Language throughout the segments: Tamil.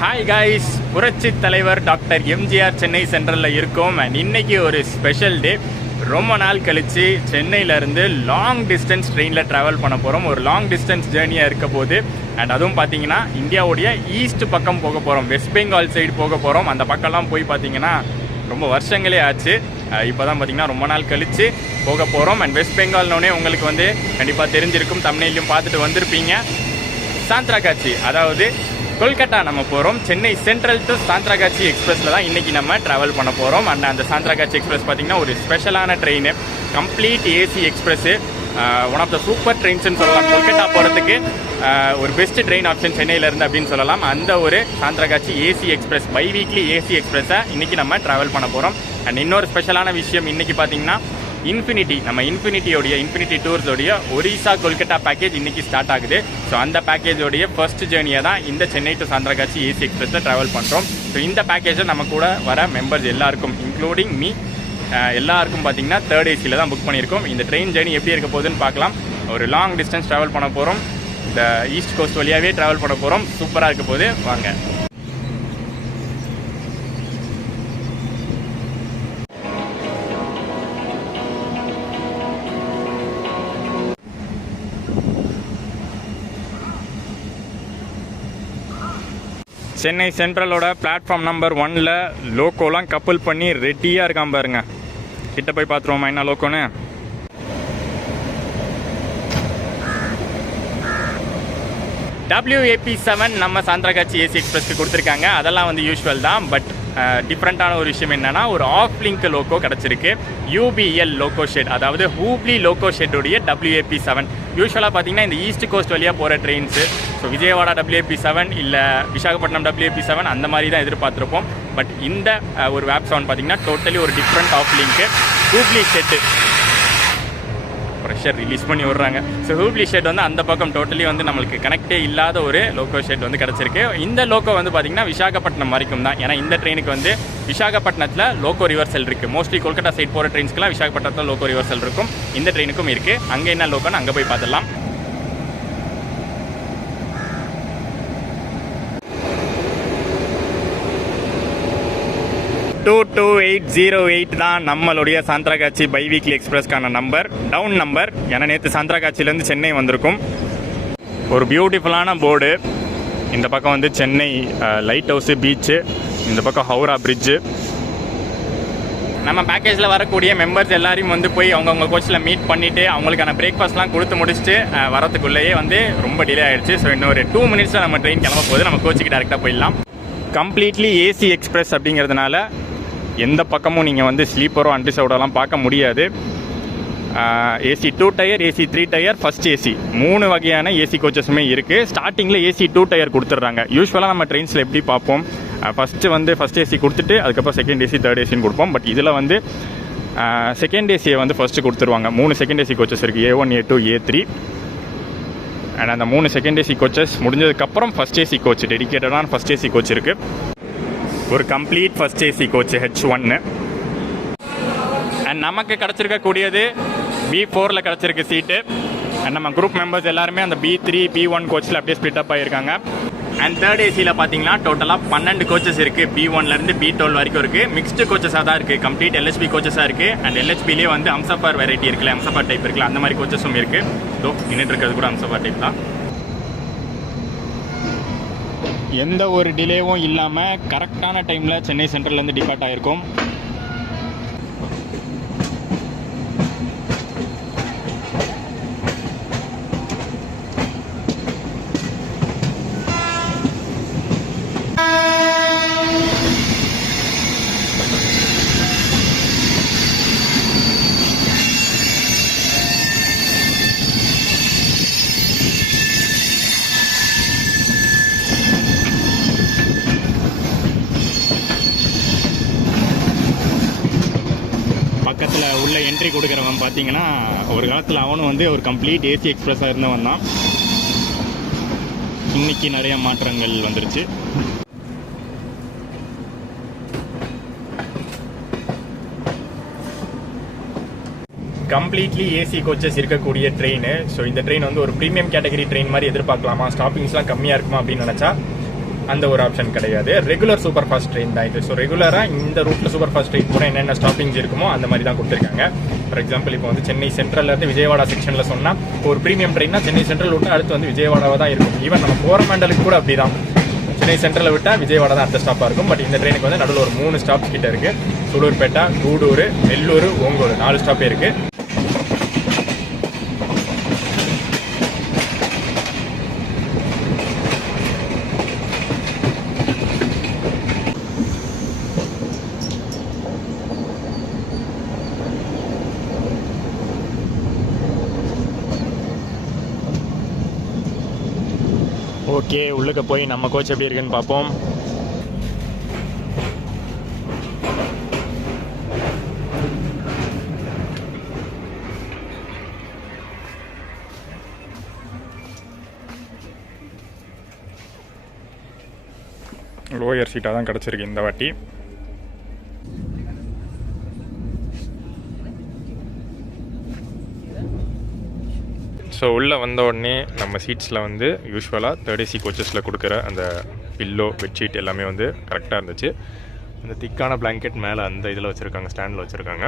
ஹாய் காய்ஸ், புரட்சி தலைவர் டாக்டர் எம்ஜிஆர் சென்னை சென்ட்ரலில் இருக்கோம். அண்ட் இன்னைக்கு ஒரு ஸ்பெஷல் டே. ரொம்ப நாள் கழித்து சென்னையிலேருந்து லாங் டிஸ்டன்ஸ் ட்ரெயினில் ட்ராவல் பண்ண போகிறோம். ஒரு லாங் டிஸ்டன்ஸ் ஜேர்னியாக இருக்க போது. அண்ட் அதுவும் பார்த்தீங்கன்னா இந்தியாவுடைய ஈஸ்ட் பக்கம் போக போகிறோம். வெஸ்ட் பெங்கால் சைடு போக போகிறோம். அந்த பக்கம்லாம் போய் பார்த்தீங்கன்னா ரொம்ப வருஷங்களே ஆச்சு. இப்போ தான் பார்த்தீங்கன்னா ரொம்ப நாள் கழித்து போக போகிறோம். அண்ட் வெஸ்ட் பெங்கால்னோடனே உங்களுக்கு வந்து கண்டிப்பாக தெரிஞ்சிருக்கும், தமிழ்லையும் பார்த்துட்டு வந்திருப்பீங்க. சாந்த்ராகாச்சி, அதாவது கொல்கட்டா நம்ம போகிறோம். சென்னை சென்ட்ரல் டு சாந்த்ராகாச்சி எக்ஸ்பிரஸில் தான் இன்றைக்கி நம்ம ட்ராவல் பண்ண போகிறோம். அண்ட் அந்த சாந்த்ராகாச்சி எக்ஸ்பிரஸ் பார்த்திங்கன்னா ஒரு ஸ்பெஷலான train, complete AC express. One of the super ட்ரெயின்ஸ்னு சொல்லலாம். கொல்கட்டா போகிறதுக்கு ஒரு பெஸ்ட் ட்ரெயின் ஆப்ஷன் சென்னையிலேருந்து அப்படின்னு சொல்லலாம். அந்த ஒரு Santragachi AC express, biweekly AC எக்ஸ்பிரஸை இன்றைக்கி நம்ம ட்ராவல் பண்ண போகிறோம். அண்ட் இன்னொரு ஸ்பெஷலான விஷயம், இன்றைக்கி பார்த்திங்கன்னா இன்ஃபினிட்டி டூர்ஸோடைய ஒரிசா கொல்கட்டா பேக்கேஜ் இன்றைக்கி ஸ்டார்ட் ஆகுது. ஸோ அந்த பேக்கேஜோடைய ஃபர்ஸ்ட் ஜேர்னியை தான் இந்த சென்னை டு சாந்த்ராகாச்சி ஏசி எக்ஸ்பிரஸில் ட்ராவல் பண்ணுறோம். ஸோ இந்த பேக்கேஜை நம்ம கூட வர மெம்பர்ஸ் எல்லாருக்கும், இன்க்ளூடிங் மீ, எல்லாருக்கும் பார்த்தீங்கன்னா தேர்ட் ஏசியில் தான் புக் பண்ணியிருக்கோம். இந்த ட்ரெயின் ஜேர்னி எப்படி இருக்க போகுதுன்னு பார்க்கலாம். ஒரு லாங் டிஸ்டன்ஸ் ட்ராவல் பண்ண போகிறோம். இந்த ஈஸ்ட் கோஸ்ட் வழியாகவே ட்ராவல் பண்ண போகிறோம். சூப்பராக இருக்க போகுது, வாங்க. சென்னை சென்ட்ரலோட பிளாட்ஃபார்ம் நம்பர் 1ல் லோக்கோலாம் கப்பல் பண்ணி ரெடியாக இருக்கான் பாருங்க. கிட்ட போய் பார்த்துருவோமா என்ன லோக்கோன்னு. WAP7 நம்ம சாந்த்ராகாச்சி ஏசி எக்ஸ்பிரஸ்க்கு கொடுத்துருக்காங்க. அதெல்லாம் வந்து யூஸ்வல் தான். பட் டிஃப்ரெண்ட்டான ஒரு விஷயம் என்னென்னா, ஒரு ஆஃப் லிங்க் லோக்கோ கிடச்சிருக்கு. UBL லோக்கோ ஷெட், அதாவது ஹூப்ளி லோக்கோ ஷெட்டுடைய WAP7. யூஸ்வலாக பார்த்தீங்கன்னா இந்த ஈஸ்ட் கோஸ்ட் வழியாக போகிற ட்ரெயின்ஸு, ஸோ விஜயவாடா WAP7 இல்லை விசாகப்பட்டினம் WAP7 அந்த மாதிரி தான் எதிர்பார்த்துருப்போம். பட் இந்த ஒரு WAP7 பார்த்தீங்கன்னா டோட்டலி ஒரு டிஃப்ரெண்ட் ஆஃப் லிங்க்கு. ஹூப்ளி ஷெட்டு ப்ரெஷர் ரிலீஸ் பண்ணி விடுறாங்க. ஸோ ஹூப்ளி ஷெட் வந்து அந்த பக்கம் டோட்டலி வந்து நம்மளுக்கு கனெக்டே இல்லாத ஒரு லோக்கோ ஷெட் வந்து கிடச்சிருக்கு. இந்த லோக்கோ வந்து பார்த்திங்கன்னா விசாகப்பட்டினம் வரைக்கும் தான். ஏன்னா இந்த ட்ரெயினுக்கு வந்து விசாகப்பட்டினத்தில் லோக்கோ ரிவர்சல் இருக்குது. மோஸ்ட்லி கொல்கட்டா சைட் போகிற ட்ரெயின்ஸ்க்குலாம் விசாகப்பட்டினத்தில் லோக்கோ ரிவர்சல் இருக்கும். இந்த ட்ரெயினுக்கும் இருக்குது. அங்கே என்ன லோக்கோன்னு அங்கே போய் பார்த்துடலாம். $22,808 தான் நம்மளுடைய சாந்த்ராகாச்சி பை வீக்லி எக்ஸ்பிரஸ்க்கான நம்பர், டவுன் நம்பர். ஏன்னா நேற்று சாந்த்ராகாச்சிலேருந்து சென்னை வந்திருக்கும். ஒரு பியூட்டிஃபுல்லான போர்டு. இந்த பக்கம் வந்து சென்னை லைட் ஹவுஸு, பீச்சு, இந்த பக்கம் ஹவுரா பிரிட்ஜு. நம்ம பேக்கேஜில் வரக்கூடிய மெம்பர்ஸ் எல்லாரையும் வந்து போய் அவங்கவுங்க கோச்சில் மீட் பண்ணிவிட்டு அவங்களுக்கான பிரேக்ஃபாஸ்ட்லாம் கொடுத்து முடிச்சுட்டு வரத்துக்குள்ளேயே வந்து ரொம்ப டிலே ஆகிடுச்சு. ஸோ இன்னொரு 2 மினிட்ஸில் நம்ம ட்ரெயின் கிளம்ப போகுது. நம்ம கோச்சுக்கு டேரெக்டாக போயிடலாம். கம்ப்ளீட்லி ஏசி எக்ஸ்பிரஸ் அப்படிங்கிறதுனால எந்த பக்கமும் நீங்கள் வந்து ஸ்லீப்பரோ அன்ரிசர்வ்டெல்லாம் பார்க்க முடியாது. AC 2 tier, AC 3 tier, first AC 3 வகையான ஏசி கோச்சஸுமே இருக்குது. ஸ்டார்டிங்கில் ஏசி 2 டயர் கொடுத்துட்றாங்க. யூஸ்வலாக நம்ம ட்ரெயின்ஸில் எப்படி பார்ப்போம், ஃபஸ்ட் ஏசி கொடுத்துட்டு அதுக்கப்புறம் செகண்ட் ஏசி, தேர்ட் ஏசின்னு கொடுப்போம். பட் இதில் வந்து செகண்ட் ஏசியை வந்து ஃபஸ்ட்டு கொடுத்துருவாங்க. 3 செகண்ட் ஏசி கோச்சஸ் இருக்குது, A1, A2, A3. அண்ட் அந்த 3 செகண்ட் ஏசி கோச்சஸ் முடிஞ்சதுக்கப்புறம் ஃபஸ்ட் ஏசி கோச், டெடிக்கேட்டடான ஃபஸ்ட் ஏசி கோச் இருக்குது. ஒரு complete first AC coach H1. And நமக்கு கிடச்சிருக்கக்கூடியது B4ல் கிடச்சிருக்கு சீட்டு. அண்ட் நம்ம குரூப் மெம்பர்ஸ் எல்லாருமே அந்த B3, B1 கோச்சில் அப்படியே ஸ்பிளிட் அப் ஆகியிருக்காங்க. அண்ட் தேர்ட் ஏசியில் பார்த்தீங்கன்னா டோட்டலாக 12 கோச்சஸ் இருக்குது. B1லேருந்து B12 வரைக்கும் இருக்குது. மிக்ஸ்டு கோச்சஸாக தான் இருக்குது. கம்ப்ளீட் LHB கோச்சஸாக இருக்குது. அண்ட் LHBலேயே வந்து ஹம்சஃபர் வெரைட்டி இருக்குல்ல, ஹம்சஃபர் டைப் இருக்குல்ல, அந்த மாதிரி கோச்சஸும் இருக்குது. ஸோ நின்றுட்டு இருக்கிறது கூட ஹம்சஃபர் டைப் தான். எந்த ஒரு டிலேவும் இல்லாமல் கரெக்டான டைமில் சென்னை சென்ட்ரல்லேருந்து டிபார்ட் ஆகிருக்கும். பக்கத்தில் உள்ள என்ட்ரி கொடுக்குறவன் பார்த்தீங்கன்னா ஒரு காலத்தில் அவனும் வந்து ஒரு கம்ப்ளீட் ஏசி எக்ஸ்பிரஸாக இருந்தவன் தான். இன்னைக்கு நிறைய மாற்றங்கள் வந்துருச்சு. கம்ப்ளீட்லி ஏசி கோச்சஸ் இருக்கக்கூடிய ட்ரெயின். ஸோ இந்த ட்ரெயின் வந்து ஒரு ப்ரீமியம் கேட்டகரி ட்ரெயின் மாதிரி எதிர்பார்க்கலாமா, ஸ்டாப்பிங்ஸ்லாம் கம்மியாக இருக்குமா அப்படின்னு நினச்சா அந்த ஒரு ஆப்ஷன் கிடையாது. ரெகுலர் சூப்பர் ஃபாஸ்ட் ட்ரெயின் தான் இது. ஸோ ரெகுலராக இந்த ரூட்டில் சூப்பர் ஃபாஸ்ட் ட்ரெயின் கூட என்னென்ன ஸ்டாப்பிங்ஸ் இருக்குமோ அந்த மாதிரி தான் கொடுத்துருக்காங்க. ஃபார் எக்ஸாம்பிள் இப்போ வந்து சென்னை சென்ட்ரல்லேருந்து விஜயவாடா செக்ஷனில் சொன்னால் ஒரு ப்ரீமியம் ட்ரெயின்னா சென்னை சென்ட்ரல் விட்டு அடுத்து வந்து விஜயவாடாவாக தான் இருக்கும். ஈவன் நம்ம கோரமண்டலுக்கு கூட அப்படி தான். சென்னை சென்ட்ரலில் விட்டால் விஜயவாடா தான் அடுத்த ஸ்டாப்பாக இருக்கும். பட் இந்த ட்ரெயினுக்கு வந்து நடுவில் ஒரு 3 ஸ்டாப்ஸ் கிட்ட இருக்குது. சுலூர்பேட்டா, கூடூர், நெல்லூர், ஓங்கூர் 4 ஸ்டாப்பே இருக்குது. ஓகே, உள்ளுக்கு போய் நம்ம கோச் எப்படி இருக்குன்னு பார்ப்போம். லோயர் சீட்டாக தான் கிடச்சிருக்கு இந்த வாட்டி. ஸோ உள்ளே வந்த உடனே நம்ம சீட்ஸில் வந்து யூஸ்வலாக 3rd AC கோச்சஸில் கொடுக்குற அந்த பில்லோ, பெட்ஷீட் எல்லாமே வந்து கரெக்டாக இருந்துச்சு. அந்த திக்கான பிளாங்கெட் மேலே அந்த இதில் வச்சுருக்காங்க, ஸ்டாண்டில் வச்சுருக்காங்க.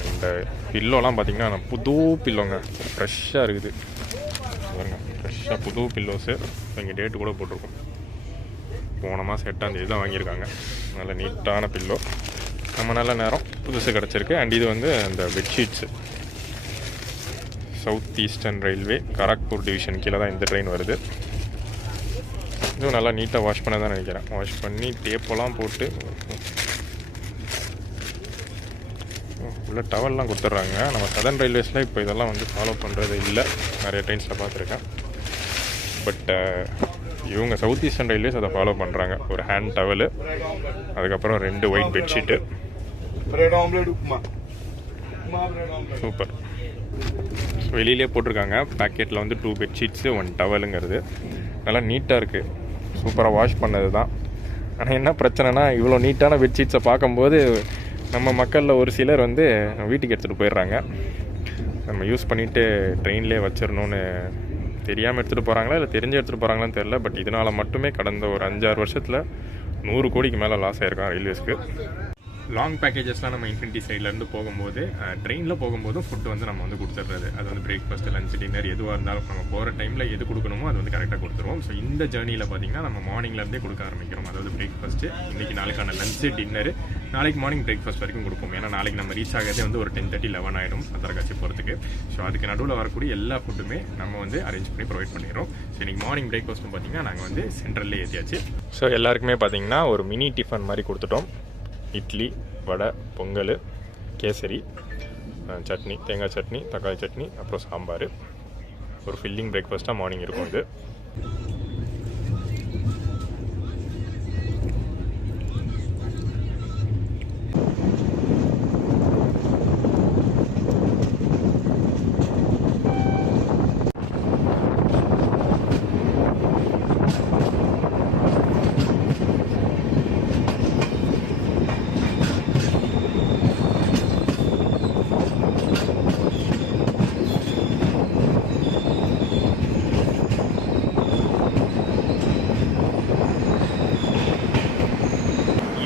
அண்டு பில்லோலாம் பார்த்திங்கன்னா புது பில்லோங்க, ஃப்ரெஷ்ஷாக இருக்குது பாருங்க. ஃப்ரெஷ்ஷாக புது பில்லோஸு. இங்கே டேட்டு கூட போட்டிருக்கோம். போன மாதம் 8ஆம் தேதி தான் வாங்கியிருக்காங்க. நல்ல நீட்டான பில்லோ, நம்ம நல்ல நேரம் புதுசு கிடச்சிருக்கு. அண்ட் இது வந்து அந்த bedsheets south eastern railway Kharagpur division கீழே தான் இந்த ட்ரெயின் வருது. இதுவும் நல்லா நீட்டாக வாஷ் பண்ண தான் நினைக்கிறேன். வாஷ் பண்ணி டேப்பெல்லாம் போட்டு உள்ள டவல்லாம் கொடுத்துட்றாங்க. நம்ம சதர்ன் ரயில்வேஸில் இப்போ இதெல்லாம் வந்து ஃபாலோ பண்ணுறது இல்லை, நிறைய ட்ரெயின்ஸில் பார்த்துருக்கேன். பட் இவங்க சவுத் ஈஸ்டர்ன் ரயில்வேஸ் அதை ஃபாலோ பண்ணுறாங்க. ஒரு ஹேண்ட் டவலு, அதுக்கப்புறம் 2 ஒயிட் பெட்ஷீட்டு. சூப்பர். வெளியிலே போட்டிருக்காங்க பேக்கெட்டில் வந்து 2 பெட்ஷீட்ஸு 1 டவலுங்கிறது. நல்லா நீட்டாக இருக்குது, சூப்பராக வாஷ் பண்ணது தான். ஆனால் என்ன பிரச்சனைனா, இவ்வளோ நீட்டான பெட்ஷீட்ஸை பார்க்கும்போது நம்ம மக்களில் ஒரு சிலர் வந்து வீட்டுக்கு எடுத்துகிட்டு போயிடுறாங்க. நம்ம யூஸ் பண்ணிவிட்டு ட்ரெயின்லேயே வச்சிடணுன்னு தெரியாமல் எடுத்துகிட்டு போகிறாங்களா இல்லை தெரிஞ்சு எடுத்துகிட்டு போகிறாங்களான்னு தெரில. பட் இதனால் மட்டுமே கடந்த ஒரு 5-6 வருஷத்தில் 100 கோடிக்கு மேலே லாஸ் ஆகிருக்கான் ரயில்வேஸ்க்கு. லாங் பேக்கேஜஸ்லாம் நம்ம இன்ஃபினிட்டி சைட்லேருந்து போகும்போது ட்ரெயினில் போகும்போதும் ஃபுட்டு வந்து நம்ம வந்து கொடுத்துட்றது. அது வந்து பிரேக்ஃபாஸ்ட்டு, லஞ்ச், டின்னர் எதுவாக இருந்தாலும் நம்ம போகிற டைமில் எது கொடுக்கணுமோ அது வந்து கரெக்டாக கொடுத்துருவோம். ஸோ இந்த ஜேர்னியில் பார்த்திங்கன்னா நம்ம மார்னிங்லேருந்தே கொடுக்க ஆரம்பிக்கிறோம். அதாவது பிரேக்ஃபாஸ்ட்டு, இன்றைக்கி நாளைக்கான லஞ்சு, டின்னரு, நாளைக்கு மார்னிங் பிரேக்ஃபாஸ்ட் வரைக்கும் கொடுப்போம். ஏன்னா நாளைக்கு நம்ம ரீச் ஆகிறதே வந்து ஒரு 10:30-11 ஆகிடும் சத்திரக்காட்சி போகிறதுக்கு. ஸோ அதுக்கு நடுவில் வரக்கூடிய எல்லா ஃபுட்டுமே நம்ம வந்து அரேஞ்ச் பண்ணி ப்ரொவைட் பண்ணிடுறோம். ஸோ இன்றைக்கி மார்னிங் பிரேக்ஃபாஸ்ட்டும் பார்த்திங்கன்னா நாங்கள் வந்து சென்ட்ரல்லே ஏற்றியாச்சு. ஸோ எல்லாருக்குமே பார்த்திங்கன்னா ஒரு மினி டிஃபன் மாதிரி கொடுத்துட்டோம். இட்லி, வடை, பொங்கல், கேசரி, சட்னி, தேங்காய் சட்னி, தக்காளி சட்னி, அப்புறம் சாம்பார். ஒரு ஃபில்லிங் பிரேக்ஃபாஸ்ட்டாக மார்னிங் இருக்கும் இது.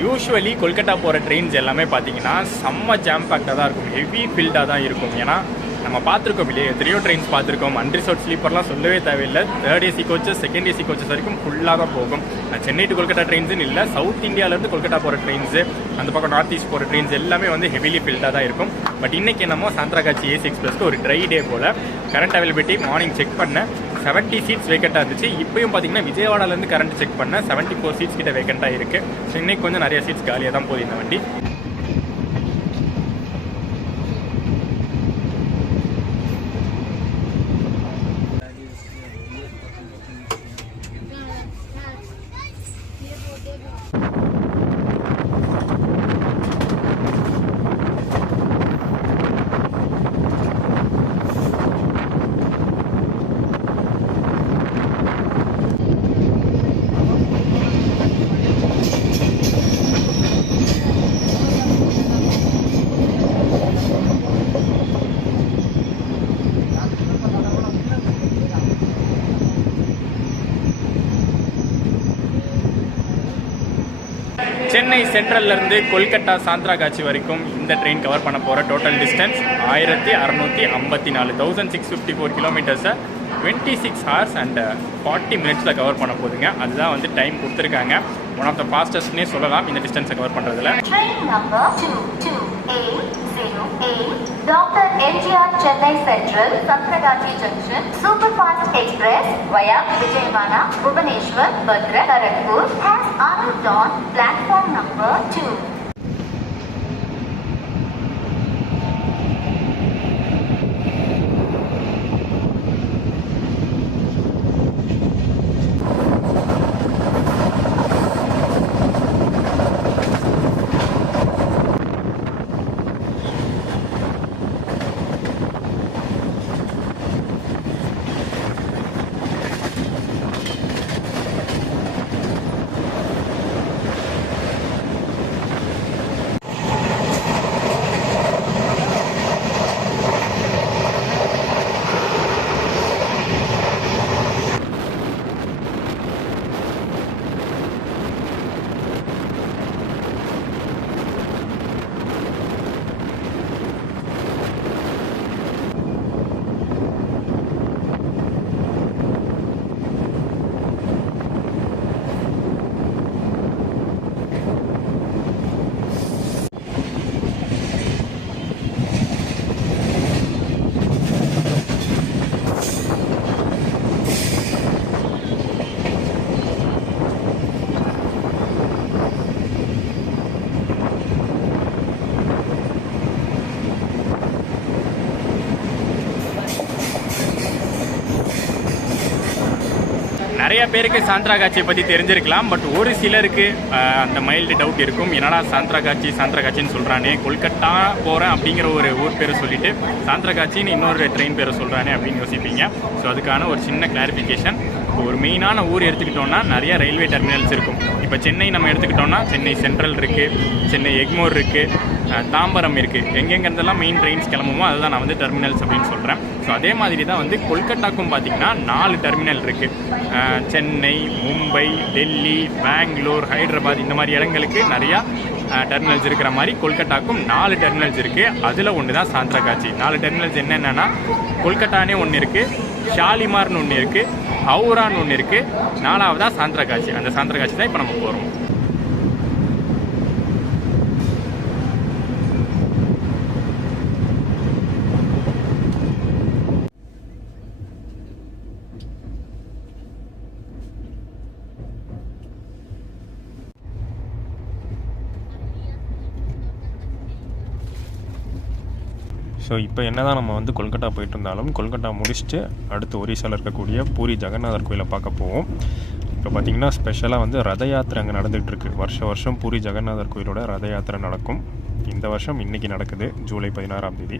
யூஸ்வலி கொல்கட்டா போகிற ட்ரெயின்ஸ் எல்லாமே பார்த்தீங்கன்னா செம்ம ஜாம் பேக்டாக தான் இருக்கும், ஹெவி ஃபில்டாக தான் இருக்கும். ஏன்னா நம்ம பார்த்துருக்கோம் இல்லையே, எத்தனையோ ட்ரெயின்ஸ் பார்த்துருக்கோம். அன்ரிசர்வ் ஸ்லீப்பர்லாம் சொல்லவே தேவையில்லை. 3rd AC coaches, 2nd AC coaches வரைக்கும் ஃபுல்லாக தான் போகும். சென்னை டு கொல்கட்டா ட்ரெயின்ஸுன்னு இல்லை, சவுத் இந்தியாவிலேருந்து கொல்கட்டா போகிற ட்ரெயின்ஸு, அந்த பக்கம் நார்த் ஈஸ்ட் போகிற ட்ரெயின்ஸ் எல்லாமே வந்து ஹெவிலி ஃபில்டாக தான் இருக்கும். பட் இன்றைக்கி என்னமோ சாந்திராகாச்சி AC எக்ஸ்பிரஸ்க்கு ஒரு ட்ரை டே போல். கரண்ட் அவைலபிலிட்டி மார்னிங் செக் பண்ண 70 சீட்ஸ் வேக்கண்ட்டாக இருந்துச்சு. இப்போயும் பார்த்தீங்கன்னா விஜயவாடாலேருந்து கரண்ட் செக் பண்ண 74 சீட்ஸ் கிட்ட வேக்கண்ட்டாக இருக்குது. ஸோ இன்னைக்கு கொஞ்சம் நிறைய சீட்ஸ் காலியாக தான் போகுது இந்த வண்டி. சென்னை சென்ட்ரல்லேருந்து கொல்கட்டா சாந்த்ராகாச்சி வரைக்கும் இந்த ட்ரெயின் கவர் பண்ண போகிற டோட்டல் டிஸ்டன்ஸ் 1654 1654 கிலோமீட்டர்ஸை 26 ஹவர்ஸ் அண்ட் 40 மினிட்ஸில் கவர் பண்ண போகுதுங்க. அதுதான் வந்து டைம் கொடுத்துருக்காங்க. ஒன் ஆஃப் த ஃபாஸ்டஸ்ட்னே சொல்லலாம் இந்த டிஸ்டன்ஸை கவர் பண்ணுறதுல. Train number 2208 doctor MGR Chennai central Santragachi junction super fast express via Vijayawada Bhubaneswar பத்ர Kharagpur has arrived on platform number 2. நிறைய பேருக்கு சாந்த்ராகாச்சியை பற்றி தெரிஞ்சிருக்கலாம். பட் ஒரு சிலருக்கு அந்த மைல்டு டவுட் இருக்கும். என்னடா சாந்த்ராகாச்சின்னு சொல்கிறானே, கொல்கட்டா போகிறேன் அப்படிங்கிற ஒரு ஊர் பேரை சொல்லிட்டு சாந்த்ராகாச்சின்னு இன்னொரு ட்ரெயின் பேரை சொல்கிறானே அப்படின்னு யோசிப்பீங்க. ஸோ அதுக்கான ஒரு சின்ன கிளாரிஃபிகேஷன். ஒரு மெயினான ஊர் எடுத்துக்கிட்டோம்னா நிறைய ரயில்வே டெர்மினல்ஸ் இருக்கும். இப்போ சென்னை நம்ம எடுத்துக்கிட்டோம்னா சென்னை சென்ட்ரல் இருக்குது, சென்னை எக்மோர் இருக்குது, தாம்பரம் இருக்குது. எங்கெங்கிறதெல்லாம் மெயின் ட்ரெயின்ஸ் கிளம்புமோ அதுதான் நான் வந்து டெர்மினல்ஸ் அப்படின்னு சொல்கிறேன். ஸோ அதே மாதிரி தான் வந்து கொல்கட்டாக்கும் பார்த்திங்கன்னா 4 டெர்மினல் இருக்குது. சென்னை, மும்பை, டெல்லி, பெங்களூர், ஹைதராபாத் இந்த மாதிரி இடங்களுக்கு நிறையா டெர்மினல்ஸ் இருக்கிற மாதிரி கொல்கட்டாக்கும் 4 டெர்மினல்ஸ் இருக்குது. அதில் ஒன்று தான் சாந்த்ராகாச்சி. 4 டெர்மினல்ஸ் என்னென்னா கொல்கட்டானே ஒன்று இருக்குது, ஷாலிமார்னு ஒன்று இருக்குது, ஹவுரான்னு ஒன்று இருக்குது, 4வதா சாந்த்ராகாச்சி. அந்த சாந்த்ராகாச்சி தான் இப்போ நம்ம போகிறோம். ஸோ இப்போ என்ன தான் நம்ம வந்து கொல்கட்டா போயிட்டு இருந்தாலும் கொல்கட்டா முடிச்சுட்டு அடுத்து ஒரிசாவில் இருக்கக்கூடிய பூரி ஜெகநாதர் கோயிலை பார்க்க போவோம். இப்போ பார்த்திங்கன்னா ஸ்பெஷலாக வந்து ரத யாத்திரை அங்கே நடந்துகிட்ருக்கு. வருஷம் பூரி ஜெகநாதர் கோயிலோட ரத யாத்திரை நடக்கும். இந்த வருஷம் இன்றைக்கி நடக்குது, ஜூலை 16ஆம் தேதி.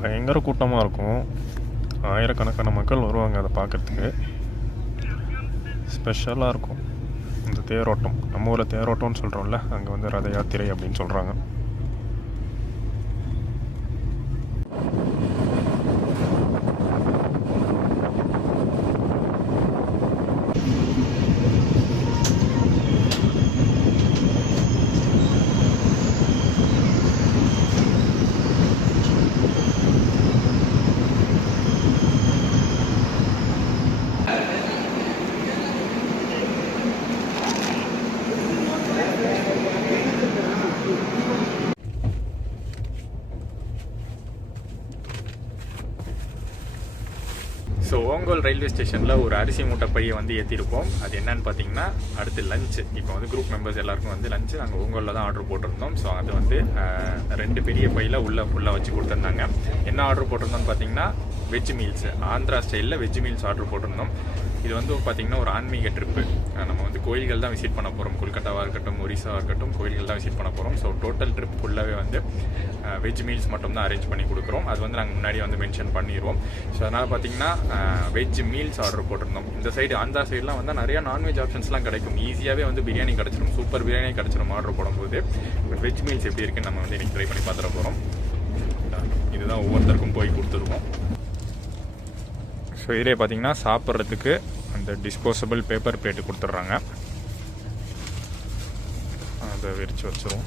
பயங்கர கூட்டமாக இருக்கும். ஆயிரக்கணக்கான மக்கள் வருவாங்க அதை பார்க்குறதுக்கு. ஸ்பெஷலாக இருக்கும் இந்த தேரோட்டம். நம்ம ஊரில் தேரோட்டம்னு சொல்கிறோம்ல, அங்கே வந்து ரத யாத்திரை அப்படின்னு சொல்கிறாங்க. ஸோ ஓங்கோல் ரயில்வே ஸ்டேஷனில் ஒரு அரிசி மூட்டை பையை வந்து ஏற்றிருப்போம். அது என்னன்னு பார்த்தீங்கன்னா அடுத்து லஞ்சு. இப்போ வந்து குரூப் மெம்பர்ஸ் எல்லாருக்கும் வந்து லஞ்சு நாங்கள் ஓங்கோலில் தான் ஆர்டர் போட்டிருந்தோம். ஸோ அது வந்து 2 பெரிய பையில் ஃபுல்லாக வச்சு கொடுத்துருந்தாங்க. என்ன ஆர்டர் போட்டிருந்தோம்னு பார்த்தீங்கன்னா வெஜ் மீல்ஸ், ஆந்திரா ஸ்டைலில் வெஜ் மீல்ஸ் ஆர்டர் போட்டிருந்தோம். இது வந்து பார்த்திங்கன்னா ஒரு ஆன்மீக ட்ரிப்பு. நம்ம வந்து கோயில்கள் தான் விசிட் பண்ண போகிறோம். கொல்கட்டாவாக இருக்கட்டும், ஒரிசாவாக இருக்கட்டும், கோயில்கள் தான் விசிட் பண்ண போகிறோம். ஸோ டோட்டல் ட்ரிப் ஃபுல்லாகவே வந்து வெஜ் மீல்ஸ் மட்டும் தான் அரேஞ்ச் பண்ணி கொடுக்குறோம். அது வந்து நாங்கள் முன்னாடியே வந்து மென்ஷன் பண்ணிடுவோம். ஸோ அதனால் பார்த்திங்கன்னா வெஜ் மீல்ஸ் ஆர்டர் போட்டிருந்தோம். இந்த சைடு ஆந்திரா சைட்லாம் வந்து நிறையா நான்வெஜ் ஆப்ஷன்ஸ்லாம் கிடைக்கும். ஈஸியாகவே வந்து பிரியாணி கிடச்சிரும், சூப்பர் பிரியாணி கிடச்சிரும் ஆர்டர் போடும்போது. பட் வெஜ் மீல்ஸ் எப்படி இருக்குன்னு நம்ம வந்து இன்றைக்கி ட்ரை பண்ணி பார்த்துட போகிறோம். இதுதான் ஒவ்வொருத்தருக்கும் போய் கொடுத்துருவோம். ஸோ இதிலே பார்த்திங்கன்னா சாப்பிட்றதுக்கு அந்த டிஸ்போசபிள் பேப்பர் பிளேட்டு கொடுத்துட்றாங்க. அதை விரித்து வச்சுருவோம்.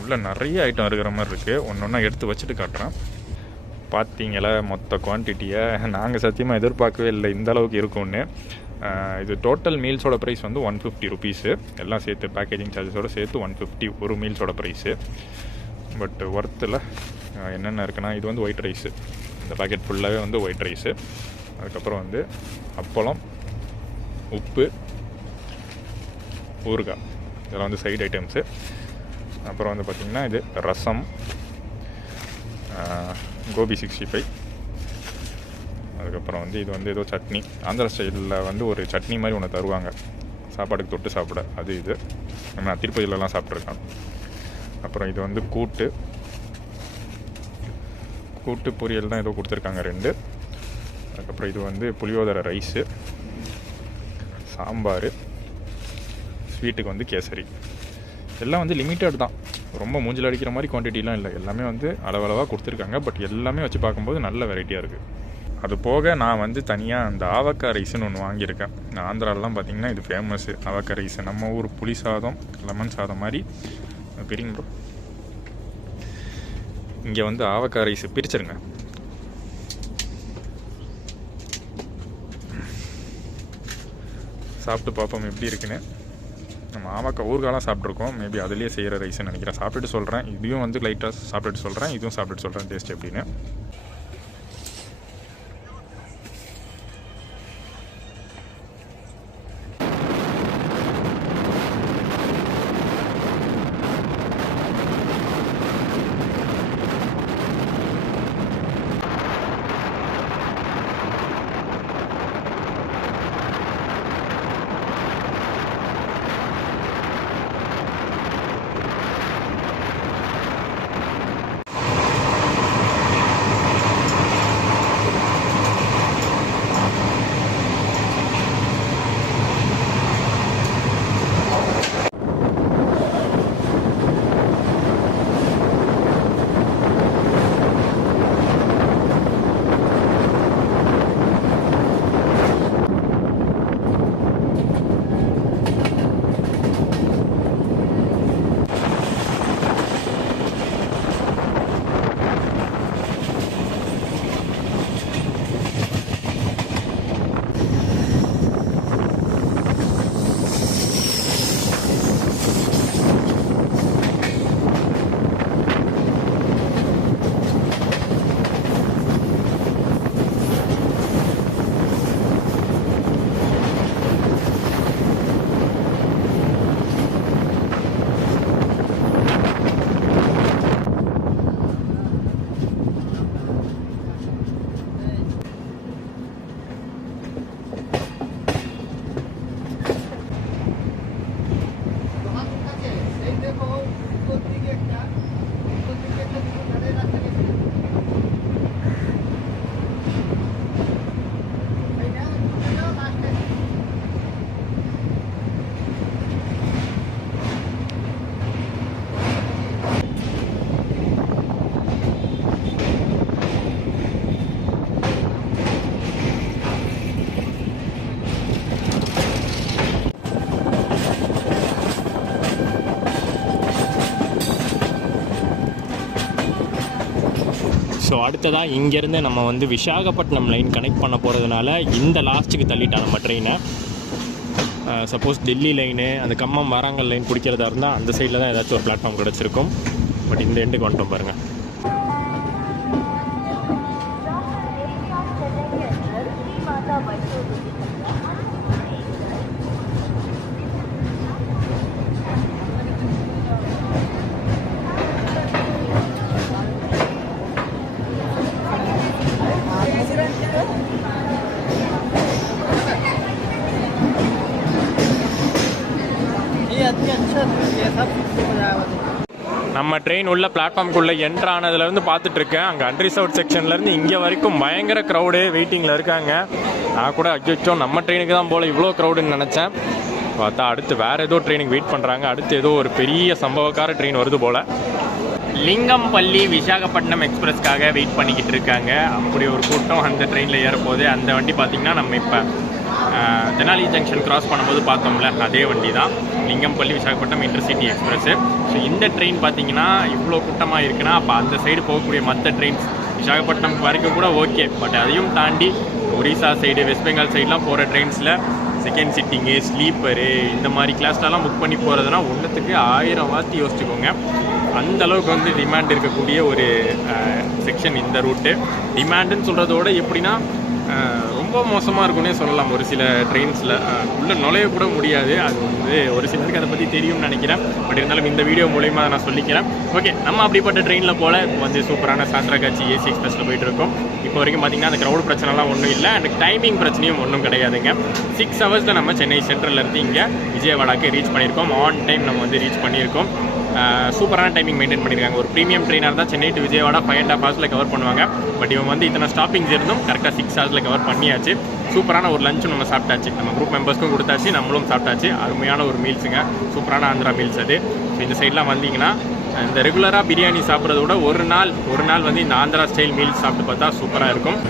உள்ளே நிறைய ஐட்டம் இருக்கிற மாதிரி இருக்குது. ஒன்று ஒன்றா எடுத்து வச்சுட்டு காட்டுறேன். பார்த்தீங்களா மொத்த குவான்டிட்டியை? நாங்கள் சத்தியமாக எதிர்பார்க்கவே இல்லை இந்த அளவுக்கு இருக்கும்னு. இது டோட்டல் மீல்ஸோட ப்ரைஸ் வந்து 150 ருபீஸு. எல்லாம் சேர்த்து பேக்கேஜிங் சார்ஜஸோடு சேர்த்து 150 ஒரு மீல்ஸோட ப்ரைஸு. பட் ஒர்த்தில் என்னென்ன இருக்குன்னா, இது வந்து ஒயிட் ரைஸு. இந்த பேக்கெட் ஃபுல்லாகவே வந்து ஒயிட் ரைஸு. அதுக்கப்புறம் வந்து அப்பளம், உப்பு, ஊறுகாய், இதெல்லாம் வந்து சைடு ஐட்டம்ஸு. அப்புறம் வந்து பார்த்திங்கன்னா இது ரசம், கோபி 65. அதுக்கப்புறம் வந்து இது வந்து ஏதோ சட்னி, ஆந்திரா ஸ்டைலில் வந்து ஒரு சட்னி மாதிரி ஒன்று தருவாங்க சாப்பாடுக்கு தொட்டு சாப்பிட. அது இது நம்ம திருப்பதியிலலாம் சாப்பிட்ருக்கோம். அப்புறம் இது வந்து கூட்டு பொரியல் தான் ஏதோ கொடுத்துருக்காங்க 2. அதுக்கப்புறம் இது வந்து புளியோதரை ரைஸு, சாம்பார், ஸ்வீட்டுக்கு வந்து கேசரி. எல்லாம் வந்து லிமிட்டட் தான், ரொம்ப மூஞ்சில் அடிக்கிற மாதிரி குவான்டிட்டிலாம் இல்லை. எல்லாமே வந்து அளவளவாக கொடுத்துருக்காங்க. பட் எல்லாமே வச்சு பார்க்கும்போது நல்ல வெரைட்டியாக இருக்குது. அது போக நான் வந்து தனியாக அந்த ஆவக்காய் ரைஸுன்னு ஒன்று வாங்கியிருக்கேன். ஆந்திராலலாம் பார்த்திங்கன்னா இது ஃபேமஸ்ஸு ஆவக்காய் ரைஸு. நம்ம ஊர் புளி சாதம், லெமன் சாதம் மாதிரி பிரிங்க ப்ரோ. இங்கே வந்து ஆவக்காய் ரைஸு பிரிச்சிருங்க. சாப்பிட்டு பார்ப்போம் எப்படி இருக்குன்னு. நம்ம ஆவக்காய் ஊறுகாலாம் சாப்பிட்ருக்கோம். மேபி அதுலேயே செய்கிற ரைஸ்ன்னு நினைக்கிறேன். சாப்பிட்டுட்டு சொல்கிறேன். இதையும் வந்து லைட்டாக சாப்பிட்டுட்டு சொல்கிறேன், இதுவும் சாப்பிட்டுட்டு சொல்கிறேன் டேஸ்ட் எப்படின்னு. ஸோ அடுத்ததாக இங்கேருந்து நம்ம வந்து விசாகப்பட்டினம் லைன் கனெக்ட் பண்ண போகிறதுனால இந்த லாஸ்ட்டுக்கு தள்ளிட்டாங்க நம்ம ட்ரெயினை. சப்போஸ் டெல்லி லைனு அந்த கம்மம் வாராங்கல் லைன் பிடிக்கிறதா இருந்தால் அந்த சைடில் தான் ஏதாச்சும் ஒரு பிளாட்ஃபார்ம் கிடச்சிருக்கும். பட் இந்த எண்டுக்கு வந்துட்டோம் பாருங்கள். நம்ம ட்ரெயின் உள்ள பிளாட்ஃபார்முக்குள்ளே என்ட்ரு ஆனதுலேருந்து பார்த்துட்ருக்கேன். அங்கே அன்ரிசர்வ்ட் செக்ஷன்லேருந்து இங்கே வரைக்கும் பயங்கர க்ரௌடு வெயிட்டிங்கில் இருக்காங்க. நான் கூட அச்சோ நம்ம ட்ரெயினுக்கு தான் போல் இவ்வளோ க்ரௌடுன்னு நினச்சேன். பார்த்தா அடுத்து வேறு ஏதோ ட்ரெயினுக்கு வெயிட் பண்ணுறாங்க. அடுத்து ஏதோ ஒரு பெரிய சம்பவக்கார ட்ரெயின் வருது போல். லிங்கம்பள்ளி விசாகப்பட்டினம் எக்ஸ்பிரஸ்க்காக வெயிட் பண்ணிக்கிட்டு இருக்காங்க. அப்படி ஒரு கூட்டம் அந்த ட்ரெயினில் ஏறப்போகுது. அந்த வண்டி பார்த்திங்கன்னா நம்ம இப்போ தெனாலி ஜங்ஷன் கிராஸ் பண்ணும்போது பார்த்தோம்ல அதே வண்டி தான், Lingampalli Visakhapatnam intercity express. So இந்த ட்ரெயின் பார்த்தீங்கன்னா இவ்வளோ கூட்டமாக இருக்குன்னா அப்போ அந்த சைடு போகக்கூடிய மற்ற ட்ரெயின்ஸ் விசாகப்பட்டினம் வரைக்கும் கூட ஓகே, பட் அதையும் தாண்டி ஒரிசா சைடு வெஸ்ட் பெங்கால் சைட்லாம் போகிற ட்ரெயின்ஸில் செகண்ட் சிட்டிங்கு ஸ்லீப்பரு இந்த மாதிரி கிளாஸ்லலாம் புக் பண்ணி போகிறதுனா ஒன்றுத்துக்கு 1000 வாத்தி யோசிச்சுக்கோங்க. அந்த அளவுக்கு வந்து டிமாண்ட் இருக்கக்கூடிய ஒரு செக்ஷன் இந்த ரூட்டு. டிமாண்டுன்னு சொல்கிறதோட எப்படின்னா ரொம்ப மோசமாக இருக்குன்னே சொல்லலாம். ஒரு சில ட்ரெயின்ஸில் உள்ளே நுழைய கூட முடியாது. அது வந்து ஒரு சிலருக்கு அதை பற்றி தெரியும்னு நினைக்கிறேன். பட் இருந்தாலும் இந்த வீடியோ மூலயமா நான் சொல்லிக்கிறேன். ஓகே, நம்ம அப்படிப்பட்ட ட்ரெயினில் போல் இப்போ வந்து சூப்பரான சாந்திராகாச்சி ஏசி எக்ஸ்பிரஸில் போயிட்டு இருக்கோம். இப்போ வரைக்கும் பார்த்திங்கன்னா அந்த க்ரௌட் பிரச்சனைலாம் ஒன்றும் இல்லை, அண்ட் டைமிங் பிரச்சனையும் ஒன்றும் கிடையாதுங்க. 6 ஹவர்ஸில் நம்ம சென்னை சென்ட்ரல்லேருந்து இங்கே விஜயவாடாக்கு ரீச் பண்ணியிருக்கோம். ஆன் டைம் நம்ம வந்து ரீச் பண்ணியிருக்கோம். சூப்பரான டைமிங் மெயின்டைன் பண்ணியிருக்காங்க. ஒரு ப்ரீமியம் ட்ரெயினாக இருந்தால் சென்னை டு விஜயவாடா 5.5 ஹவர்ஸில் கவர் பண்ணுவாங்க. பட் இவங்க வந்து இத்தனை ஸ்டாப்பிங்ஸ் இருந்தும் கரெக்டாக 6 ஹவர்ஸில் கவர் பண்ணியாச்சு. சூப்பரான ஒரு லஞ்சும் நம்ம சாப்பிட்டாச்சு, நம்ம குரூப் மெம்பர்ஸ்க்கும் கொடுத்தாச்சு, நம்மளும் சாப்பிட்டாச்சு. அருமையான ஒரு மீல்ஸுங்க, சூப்பரான ஆந்திரா மீல்ஸ் அது. ஸோ இந்த சைட்லாம் வந்தீங்கன்னா இந்த ரெகுலராக பிரியாணி சாப்பிட்றத விட ஒரு நாள் வந்து இந்த ஆந்திரா ஸ்டைல் மீல்ஸ் சாப்பிட்டு பார்த்தா சூப்பராக இருக்கும்.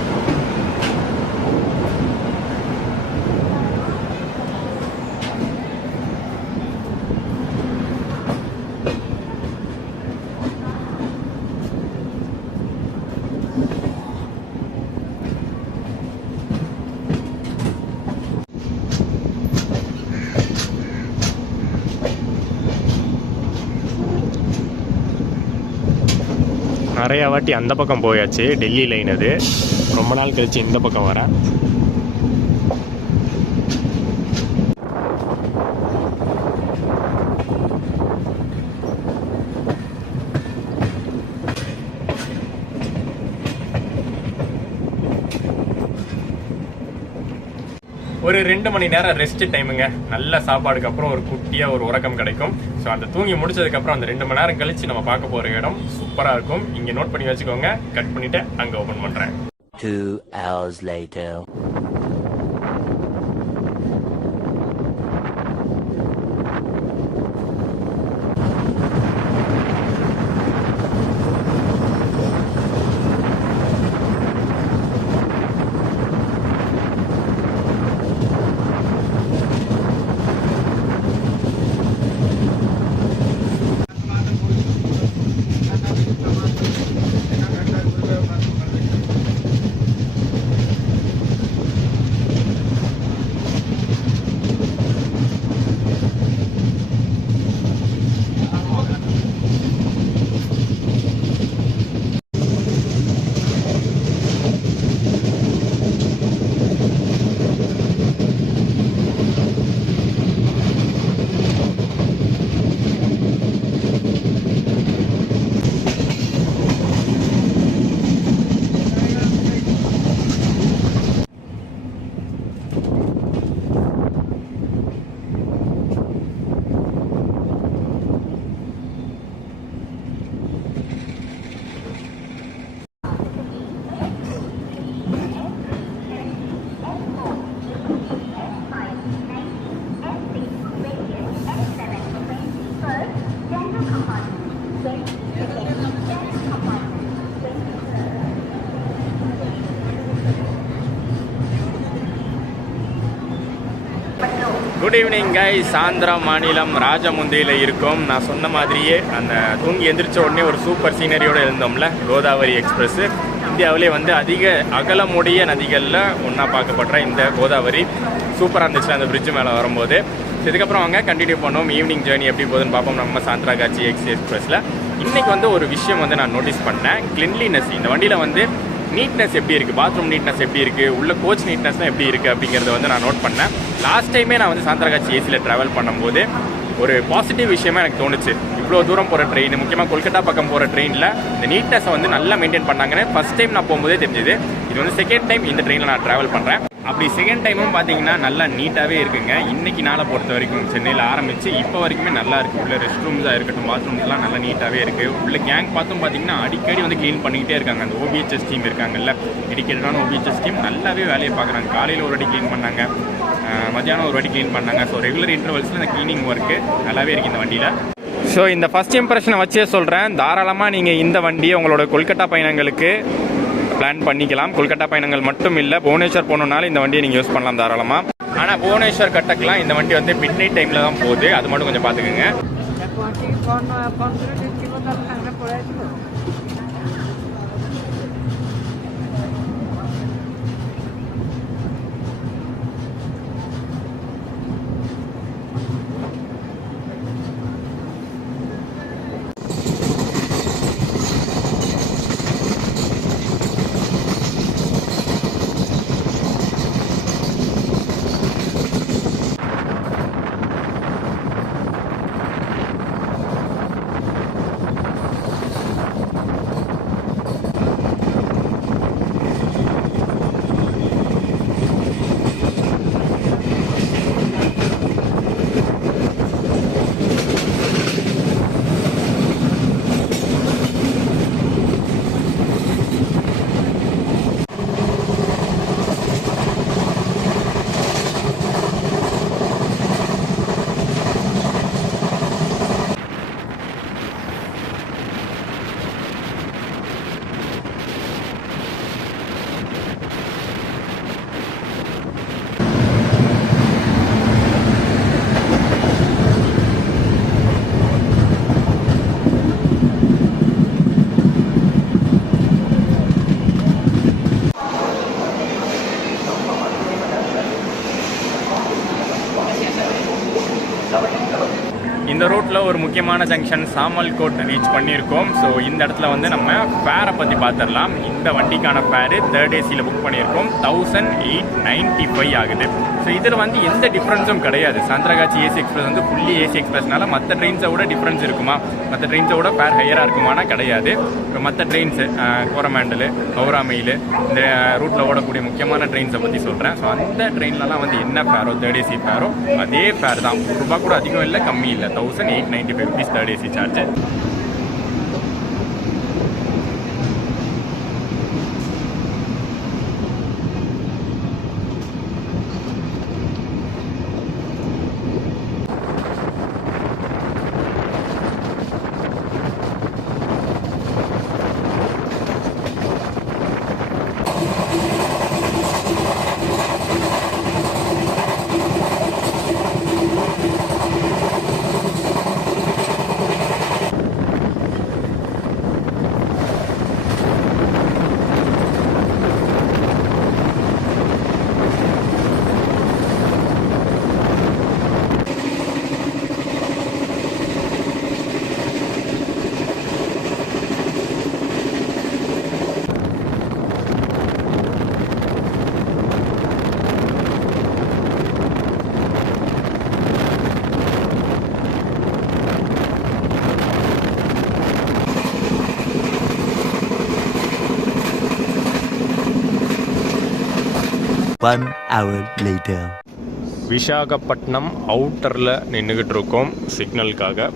நிறையா வாட்டி அந்த பக்கம் போயாச்சு, டெல்லி லைன் அது. ரொம்ப நாள் கழிச்சு இந்த பக்கம் வரேன். ஒரு 2 மணி நேரம் ரெஸ்ட் டைமுங்க. நல்ல சாப்பாடுக்கு அப்புறம் ஒரு குட்டியாக ஒரு உறக்கம் கிடைக்கும். ஸோ அந்த தூங்கி முடிச்சதுக்கப்புறம் அந்த 2 மணி நேரம் கழிச்சு நம்ம பார்க்க போகிற இடம் சூப்பராக இருக்கும். இங்கே நோட் பண்ணி வச்சுக்கோங்க. கட் பண்ணிவிட்டு அங்கே ஓப்பன் பண்ணுறேன். 2 hours later. Good evening guys. Andhra மாநிலம் ராஜமுந்தியில் இருக்கும். நான் சொன்ன மாதிரியே அந்த தூங்கி எந்திரிச்ச உடனே ஒரு சூப்பர் சீனரியோடு இருந்தோம்ல, கோதாவரி எக்ஸ்பிரஸ். இந்தியாவிலே வந்து அதிக அகலமுடைய நதிகளில் ஒன்றா பார்க்கப்படுற இந்த கோதாவரி சூப்பராக இருந்துச்சு அந்த பிரிட்ஜ் மேலே வரும்போது. இதுக்கப்புறம் அவங்க கண்டினியூ பண்ணுவோம். ஈவினிங் ஜேர்னி எப்படி போகுதுன்னு பார்ப்போம் நம்ம சாந்திராகாச்சி எக்ஸ்பிரஸில். இன்றைக்கி வந்து ஒரு விஷயம் வந்து நான் நோட்டீஸ் பண்ணேன். கிளீன்லினஸ் இந்த வண்டியில் வந்து நீட்னஸ் எப்படி இருக்குது, பாத்ரூம் நீட்னஸ் எப்படி இருக்குது, உள்ள கோச் நீட்னஸ்லாம் எப்படி இருக்குது அப்படிங்கிறத வந்து நான் நோட் பண்ணேன். லாஸ்ட் டைமே நான் வந்து சாந்திராகாச்சி ஏசியில் ட்ராவல் பண்ணும்போது ஒரு பாசிட்டிவ் விஷயமா எனக்கு தோணுச்சு. இவ்வளோ தூரம் போகிற ட்ரெயின், முக்கியமாக கொல்கட்டா பக்கம் போகிற ட்ரெயினில் இந்த நீட்னஸை வந்து நல்லா மெயின்டைன் பண்ணாங்கன்னு ஃபஸ்ட் டைம் நான் போகும்போதே தெரிஞ்சுது. இது வந்து செகண்ட் டைம் இந்த ட்ரெயினில் நான் ட்ராவல் பண்ணுறேன். அப்படி செகண்ட் டைமும் பார்த்தீங்கன்னா நல்லா நீட்டாகவே இருக்குங்க. இன்றைக்கி நாளை பொறுத்த வரைக்கும் சென்னையில் ஆரம்பித்து இப்போ வரைக்குமே நல்லா இருக்குது. உள்ள ரெஸ்ட் ரூம்ஸாக இருக்கட்டும், பாத்ரூம்ஸ்லாம் நல்லா நீட்டாகவே இருக்குது. உள்ள கேங் பார்த்தும் பார்த்தீங்கன்னா அடிக்கடி வந்து க்ளீன் பண்ணிக்கிட்டே இருக்காங்க. அந்த OBHS டீம் இருக்காங்கல்ல, டெடிக்கேட்டடான OBHS டீம் நல்லாவே வேலையை பார்க்குறாங்க. காலையில் ஒரு வாட்டி க்ளீன் பண்ணாங்க, மத்தியானம் ஒரு வாட்டி க்ளீன் பண்ணாங்க. ஸோ ரெகுலர் இன்டர்வல்ஸில் இந்த க்ளீனிங் ஒர்க்கு நல்லாவே இருக்குது இந்த வண்டியில். ஸோ இந்த ஃபஸ்ட் இம்ப்ரெஷனை வச்சே சொல்கிறேன், தாராளமாக நீங்கள் இந்த வண்டியை உங்களோட கொல்கட்டா பயணங்களுக்கு பிளான் பண்ணிக்கலாம். கொல்கட்டா பயணங்கள் மட்டும் இல்லை, புவனேஸ்வர் போகணுன்னாலும் இந்த வண்டியை நீங்கள் யூஸ் பண்ணலாம் தாராளமாக. ஆனால் புவனேஸ்வர் கட்டக்கெலாம் இந்த வண்டி வந்து மிட் நைட் டைமில் தான் போகுது, அது மட்டும் கொஞ்சம் பார்த்துக்குங்க. இந்த ரூட்டில் ஒரு முக்கியமான ஜங்ஷன் சாமல்கோட் ரீச் பண்ணியிருக்கோம். ஸோ இந்த இடத்துல வந்து நம்ம ஃபேரை பற்றி பார்த்துடலாம். இந்த வண்டிக்கான ஃபேரு 3rd ஏசியில் புக் பண்ணியிருக்கோம். 1895 ஆகுது. ஸோ இதில் வந்து எந்த டிஃப்ரென்ஸும் கிடையாது. சாந்திரகாச்சி ஏசி எக்ஸ்பிரஸ் வந்து ஃபுல்லி ஏசி எக்ஸ்பிரஸ்னால மற்ற ட்ரெயின்ஸை விட டிஃப்ரென்ஸ் இருக்குமா, மற்ற ட்ரெயின்ஸை விட ஃபேர் ஹையராக இருக்குமானா கிடையாது. இப்போ மற்ற ட்ரெயின்ஸு கோரமண்டல், ஹவுரா மெயில், இந்த ரூட்டில் ஓடக்கூடிய முக்கியமான ட்ரெயின்ஸை பற்றி சொல்கிறேன். ஸோ அந்த ட்ரெயின்லலாம் வந்து என்ன ஃபேரோ 3rd ஏசி ஃபேரோ அதே ஃபேர் தான். ₹1 கூட அதிகம் இல்லை, கம்மி இல்லை. 1895 rupees 3rd AC charge. One hour later. Visakhapatnam அவுட்டரில் நின்றுக்கிட்டு இருக்கோம் சிக்னலுக்காக.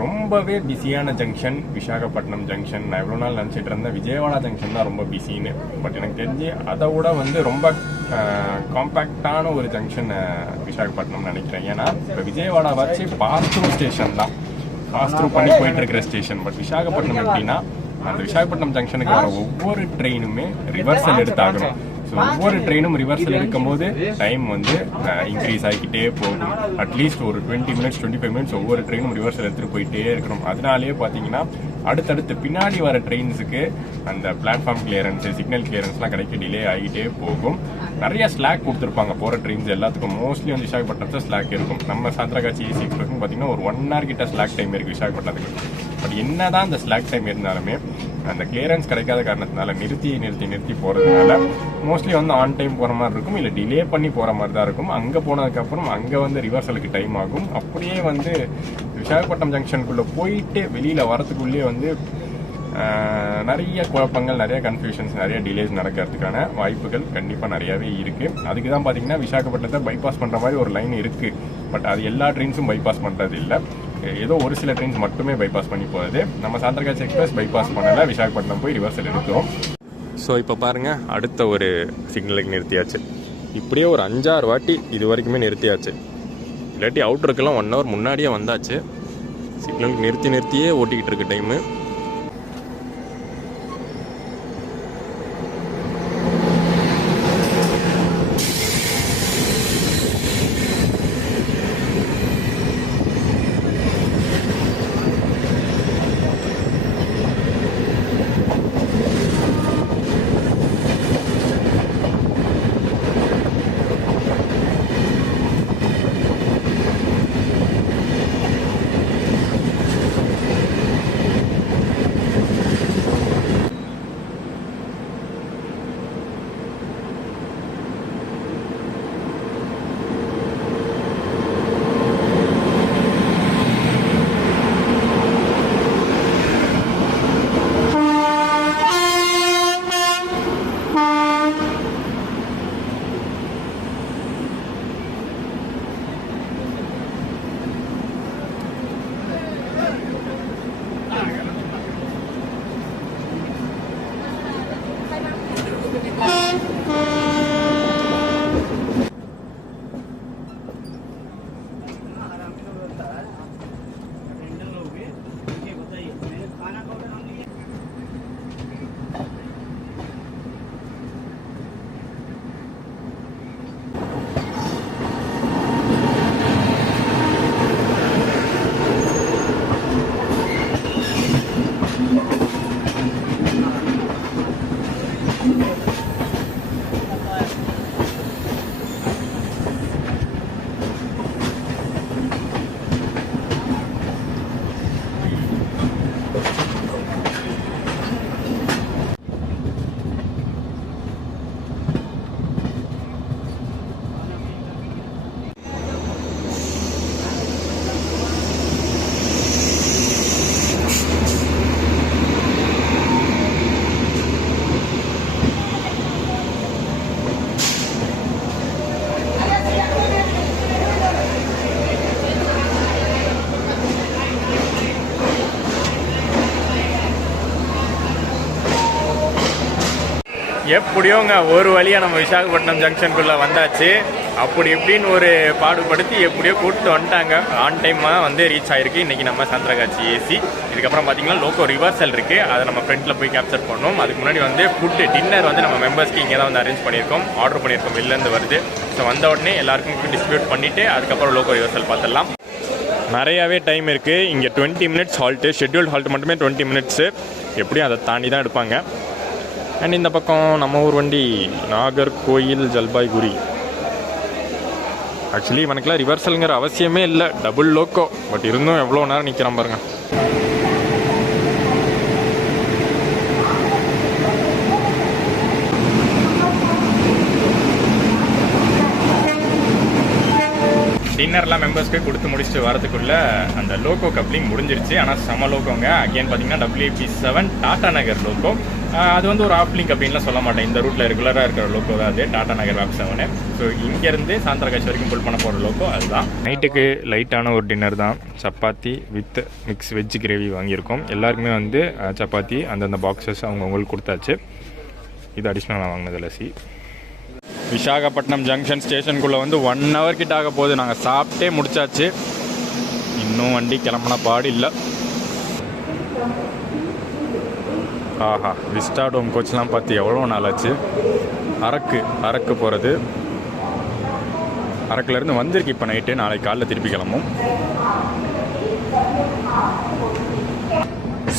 ரொம்பவே பிஸியான ஜங்ஷன் விசாகப்பட்டினம் ஜங்ஷன். நான் எவ்வளோ நாள் நினச்சிட்டு இருந்தேன் விஜயவாடா ஜங்ஷன் தான் ரொம்ப பிஸின்னு. பட் எனக்கு தெரிஞ்சு அதை விட வந்து ரொம்ப காம்பேக்டான ஒரு ஜங்ஷன் விசாகப்பட்டினம் நினைக்கிறேன். ஏன்னா இப்போ விஜயவாடா வச்சு பாஸ் த்ரூ ஸ்டேஷன் தான், பாஸ் த்ரூ பண்ணி போயிட்டு இருக்கிற ஸ்டேஷன். பட் விசாகப்பட்டினம் எப்படின்னா அந்த விசாகப்பட்டினம் ஜங்ஷனுக்கு வர ஒவ்வொரு ட்ரெயினுமே ரிவர்சல் எடுத்தாகணும். ஸோ ஒவ்வொரு ட்ரெயினும் ரிவர்சல் எடுக்கும்போது டைம் வந்து இன்க்ரீஸ் ஆகிக்கிட்டே போகும். அட்லீஸ்ட் ஒரு 20 minutes 25 minutes ஒவ்வொரு ட்ரெயினும் ரிவர்சல் எடுத்துகிட்டு போயிட்டே இருக்கணும். அதனாலேயே பார்த்தீங்கன்னா அடுத்தடுத்து பின்னாடி வர ட்ரெயின்ஸுக்கு அந்த பிளாட்ஃபார்ம் கிளியரன்ஸு, சிக்னல் கிளியரன்ஸ்லாம் கிடைக்க டிலே ஆகிட்டே போகும். நிறைய ஸ்லாக் கொடுத்துருப்பாங்க போகிற ட்ரெயின்ஸ் எல்லாத்துக்கும். மோஸ்ட்லி வந்து விசாகப்பட்டினத்தில் ஸ்லாக் இருக்கும். நம்ம சாந்திரகாச்சி ஏசி எக்ஸ்பிரஸ்க்கும் பார்த்தீங்கன்னா ஒரு 1 hour கிட்ட ஸ்லாக் டைம் இருக்குது விசாகப்பட்டினத்துக்கு. பட் என்ன தான் அந்த ஸ்லாக் டைம் இருந்தாலுமே அந்த கிளியரன்ஸ் கிடைக்காத காரணத்தினால நிறுத்தி போகிறதுனால மோஸ்ட்லி வந்து ஆன் டைம் போகிற மாதிரி இருக்கும், இல்லை டிலே பண்ணி போகிற மாதிரி தான் இருக்கும். அங்கே போனதுக்கப்புறம் அங்கே வந்து ரிவர்சலுக்கு டைம் ஆகும். அப்படியே வந்து விசாகப்பட்டினம் ஜங்ஷனுக்குள்ளே போயிட்டு வெளியில் வரத்துக்குள்ளேயே வந்து நிறைய குழப்பங்கள், நிறைய கன்ஃபியூஷன்ஸ், நிறைய டிலேஸ் நடக்கிறதுக்கான வாய்ப்புகள் கண்டிப்பாக நிறையாவே இருக்குது. அதுக்கு தான் பார்த்தீங்கன்னா விசாகப்பட்டினத்தை பைபாஸ் பண்ணுற மாதிரி ஒரு லைன் இருக்குது. பட் அது எல்லா ட்ரெயின்ஸும் பைபாஸ் பண்ணுறது இல்லை, ஏதோ ஒரு சில ட்ரெயின்ஸ் மட்டுமே பைபாஸ் பண்ணி போகுது. நம்ம சாந்திரகாச்சி எக்ஸ்பிரஸ் பைபாஸ் பண்ணலை, விசாகப்பட்டினம் போய் ரிவர்சல் எடுக்கிறோம். ஸோ இப்போ பாருங்கள், அடுத்த ஒரு சிக்னலுக்கு நிறுத்தியாச்சு. இப்படியே ஒரு 5-6 வாட்டி இது வரைக்குமே நிறுத்தியாச்சு. இல்லாட்டி அவுட்டருக்கெல்லாம் 1 hour முன்னாடியே வந்தாச்சு. சிக்னலுக்கு நிறுத்தியே ஓட்டிக்கிட்டு இருக்கு டைமு. எப்படியோங்க ஒரு வழியாக நம்ம விசாகப்பட்டினம் ஜங்ஷனுக்குள்ளே வந்தாச்சு. அப்படி இப்படின்னு ஒரு பாடுபடுத்தி எப்படியோ கூப்பிட்டு வந்துட்டாங்க. ஆன் டைமாக வந்து ரீச் ஆகிருக்கு இன்றைக்கி நம்ம சாந்திரகாச்சி ஏசி. இதுக்கப்புறம் பார்த்தீங்கன்னா லோக்கோ ரிவர்சல் இருக்குது, அதை நம்ம ஃப்ரண்ட்டில் போய் கேப்சர் பண்ணோம். அதுக்கு முன்னாடி வந்து ஃபுட்டு டின்னர் வந்து நம்ம மெம்பர்ஸ்க்கு இங்கே தான் வந்து அரேஞ்ச் பண்ணியிருக்கோம், ஆர்டர் பண்ணியிருக்கோம், வெளிலேருந்து வருது. ஸோ வந்த உடனே எல்லாருக்கும் டிஸ்ட்ரிபியூட் பண்ணிவிட்டு அதுக்கப்புறம் லோக்கோ ரிவர்சல் பார்த்துடலாம். நிறையாவே டைம் இருக்குது. இங்கே 20 மினிட்ஸ் ஹால்ட்டு, ஷெட்யூல்டு ஹால்ட்டு மட்டுமே 20 மினிட்ஸு. எப்படியும் அதை தாண்டி தான் எடுப்பாங்க. அண்ட் இந்த பக்கம் நம்ம ஊர் வண்டி நாகர்கோயில் ஜல்பாய்குரி. ஆக்சுவலி இவனுக்குலாம் ரிவர்சலுங்கிற அவசியமே இல்லை, டபுள் லோக்கோ. பட் இருந்தும் எவ்வளோ நேரம் நிற்கிறான் பாருங்க. டின்னர்லாம் மெம்பர்ஸ்க்கு கொடுத்து முடிச்சுட்டு வரதுக்குள்ளே அந்த லோகோ கப்ளிங் முடிஞ்சிருச்சு. ஆனால் செம லோகோங்க. அகெயின் பார்த்தீங்கன்னா WP7 டாடா நகர் லோகோ. அது வந்து ஒரு ஆஃப் லிங்க் அப்படின்லாம் சொல்ல மாட்டேன், இந்த ரூட்டில் ரெகுலராக இருக்கிற லோகோ தான் அது, டாடா நகர் WP7. ஸோ இங்கேருந்து சாந்திரகாச்சி வரைக்கும் புல் பண்ண போகிற லோகோ அதுதான். நைட்டுக்கு லைட்டான ஒரு டின்னர் தான், chapati with mix veg gravy வாங்கியிருக்கோம். எல்லாருக்குமே வந்து சப்பாத்தி அந்தந்த பாக்ஸஸ் அவங்கவுங்களுக்கு கொடுத்தாச்சு. இது அடிஷ்னலாக வாங்கினது லசி. விசாகப்பட்டினம் ஜங்ஷன் ஸ்டேஷனுக்குள்ளே வந்து 1 hour கிட்ட ஆக போகுது. நாங்கள் சாப்பிட்டே முடிச்சாச்சு, இன்னும் வண்டி கிளம்புன பாடு இல்லை. ஆஹா, விஸ்டாடோம் கோச்லாம் பார்த்து எவ்வளோ நாள் ஆச்சு. அரக்கு போகிறது, அரக்குலேருந்து வந்திருக்கு இப்போ நைட்டு, நாளைக்கு காலைல திருப்பி கிளம்பும்.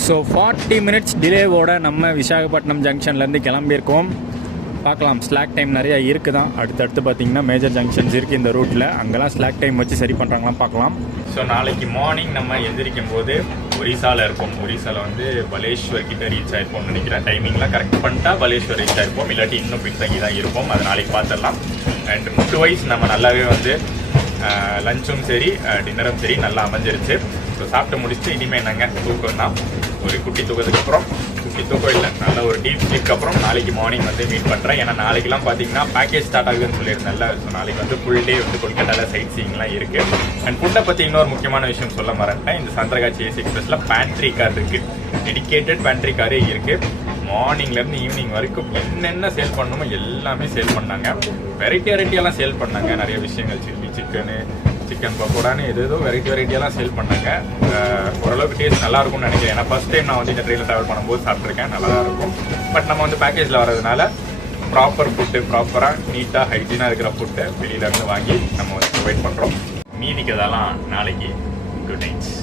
ஸோ 40 மினிட்ஸ் டிலேவோட நம்ம விசாகப்பட்டினம் ஜங்ஷன்லேருந்து கிளம்பியிருக்கோம். பார்க்கலாம், ஸ்லாக் டைம் நிறையா இருக்குது தான். அடுத்தடுத்து பார்த்தீங்கன்னா மேஜர் ஜங்ஷன்ஸ் இருக்குது இந்த ரூட்டில், அங்கெல்லாம் ஸ்லாக் டைம் வச்சு சரி பண்ணுறாங்களாம் பார்க்கலாம். ஸோ நாளைக்கு மார்னிங் நம்ம எந்திரிக்கும் போது ஒரிசாவில் இருப்போம். ஒரிசாவில் வந்து பலேஸ்வர் கிட்ட ரீச் ஆகிருப்போம்னு நினைக்கிறேன். டைமிங்லாம் கரெக்ட் பண்ணிட்டா பலேஸ்வர் ரீச் ஆகிருப்போம், இல்லாட்டி இன்னும் பின்தங்கி தான் இருப்போம். அது நாளைக்கு பார்த்துடலாம். அண்ட் ஃபுட் வைஸ் நம்ம நல்லாவே வந்து லஞ்சும் சரி டின்னரும் சரி நல்லா அமைஞ்சிருச்சு. ஸோ சாப்பிட்டு முடிச்சுட்டு இனிமேல் என்னங்க தூக்கம் தான். ஒரு குட்டி தூக்கத்துக்கு அப்புறம், குட்டி தூக்கம் இல்லை, நல்ல ஒரு டீப் ஸ்லீப்க்கு அப்புறம் நாளைக்கு மார்னிங் வந்து மீட் பண்ணுறேன். ஏன்னா நாளைக்கெல்லாம் பார்த்தீங்கன்னா பேக்கேஜ் ஸ்டார்ட் ஆகுதுன்னு சொல்லியிருந்தேன்ல. ஸோ நாளைக்கு வந்து ஃபுல் டே வந்து கொல்கட்டாவில் சைட் சீயிங்லாம் இருக்குது. அண்ட் ஃபுட்டை பற்றி இன்னொரு முக்கியமான விஷயம் சொல்ல மறந்துட்டேன். இந்த சாந்திரகாச்சி ஏசி எக்ஸ்பிரஸில் பேண்ட்ரி கார் இருக்குது, டெடிக்கேட்டட் பேண்ட்ரி காரே இருக்குது. மார்னிங்லேருந்து ஈவினிங் வரைக்கும் என்னென்ன சேல் பண்ணணுமோ எல்லாமே சேல் பண்ணாங்க. வெரைட்டியெல்லாம் சேல் பண்ணாங்க. நிறைய விஷயங்கள், சில்லி சிக்கன் பக்கோடான்னு ஏதோ வெரைட்டியெல்லாம் சேல் பண்ணாங்க. ஓரளவுக்கு டேஸ்ட் நல்லா இருக்கும்னு நினைக்கிறேன். ஏன்னா ஃபர்ஸ்ட் டைம் நான் வந்து இந்த ட்ரெயினில் ட்ராவல் பண்ணும்போது சாப்பிட்ருக்கேன், நல்லா தான் இருக்கும். பட் நம்ம வந்து பேக்கேஜில் வரதுனால ப்ராப்பர் ஃபுட்டு, ப்ராப்பராக நீட்டாக ஹைஜீனாக இருக்கிற ஃபுட்டை வெளியிலேருந்து வாங்கி நம்ம வந்து ப்ரொவைட் பண்ணுறோம். மீதிக்கு அதெல்லாம் நாளைக்கு. Good nights.